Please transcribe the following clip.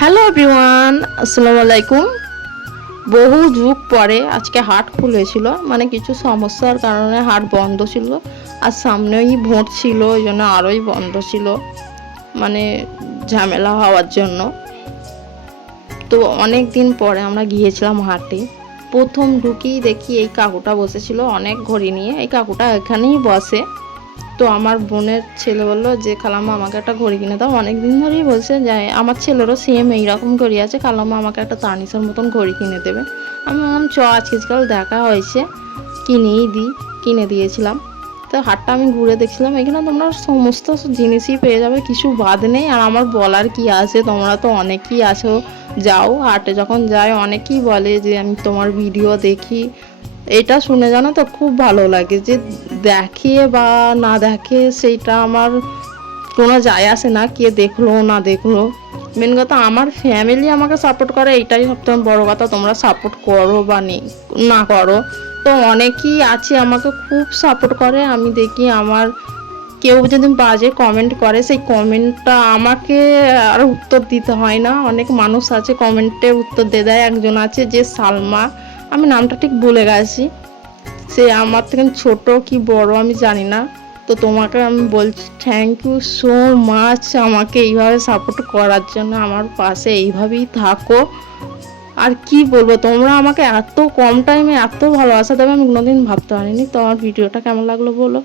Hello everyone, আসসালামু আলাইকুম। বহু যুগ পরে আজকে হাট খুলেছিল, মানে কিছু সমস্যার কারণে হাট বন্ধ ছিল। আর সামনেই ভোট ছিল, ওই জন্য আরোই বন্ধ ছিল, মানে ঝামেলা হওয়ার জন্য। তো অনেক দিন পরে আমরা গিয়েছিলাম হাটে। প্রথম ঢুকেই দেখি এই কাকুটা বসেছিল অনেক ঘড়ি নিয়ে। এই কাকুটা এখানেই বসে। তো আমার বোনের ছেলে বললো যে খালাম্মা আমাকে একটা ঘড়ি কিনে দাও। অনেক দিন ধরেই বলছে যে আমার ছেলেরও সেম এইরকম ঘড়ি আছে, খালাম্মা আমাকে একটা তানিশার মতন ঘড়ি কিনে দেবে। আমি বললাম চ আজকাল দেখা হয়েছে, কিনেই দিই। কিনে দিয়েছিলাম। তো হাটটা আমি ঘুরে দেখছিলাম, এখানে তোমরা সমস্ত জিনিসই পেয়ে যাবে, কিছু বাদ নেই। আর আমার বলার কি আছে, তোমরা তো অনেকেই আছো, যাও হাটে যখন যাই অনেকেই বলে যে আমি তোমার ভিডিও দেখি। এটা শুনে জানো তো খুব ভালো লাগে। যে দেখে বা না দেখে সেইটা আমার কোনো যায় আসে না, কে দেখলো না দেখলো। মেন কথা আমার ফ্যামিলি আমাকে সাপোর্ট করে, এইটাই সবথেকে বড় কথা। তোমরা সাপোর্ট করো বা না করো, তো অনেকেই আছে আমাকে খুব সাপোর্ট করে। আমি দেখি আমার কেউ যদি বাজে কমেন্ট করে, সেই কমেন্টটা আমাকে আর উত্তর দিতে হয় না। অনেক মানুষ আছে কমেন্টে উত্তর দিয়ে দেয়। একজন আছে যে সালমা, আমি নামটা ঠিক ভুলে গেছি, সে আমার থেকে ছোট কি বড় আমি জানি না। তো তোমাকে আমি বলছি থ্যাংক ইউ সো মাচ আমাকে এইভাবে সাপোর্ট করার জন্য। আমার পাশে এইভাবেই থাকো। আর কি বলবো, তোমরা আমাকে এত কম টাইমে এত ভালোবাসা দেবে আমি কোনোদিন ভাবতে পারিনি। তো আমার ভিডিওটা কেমন লাগলো বলো।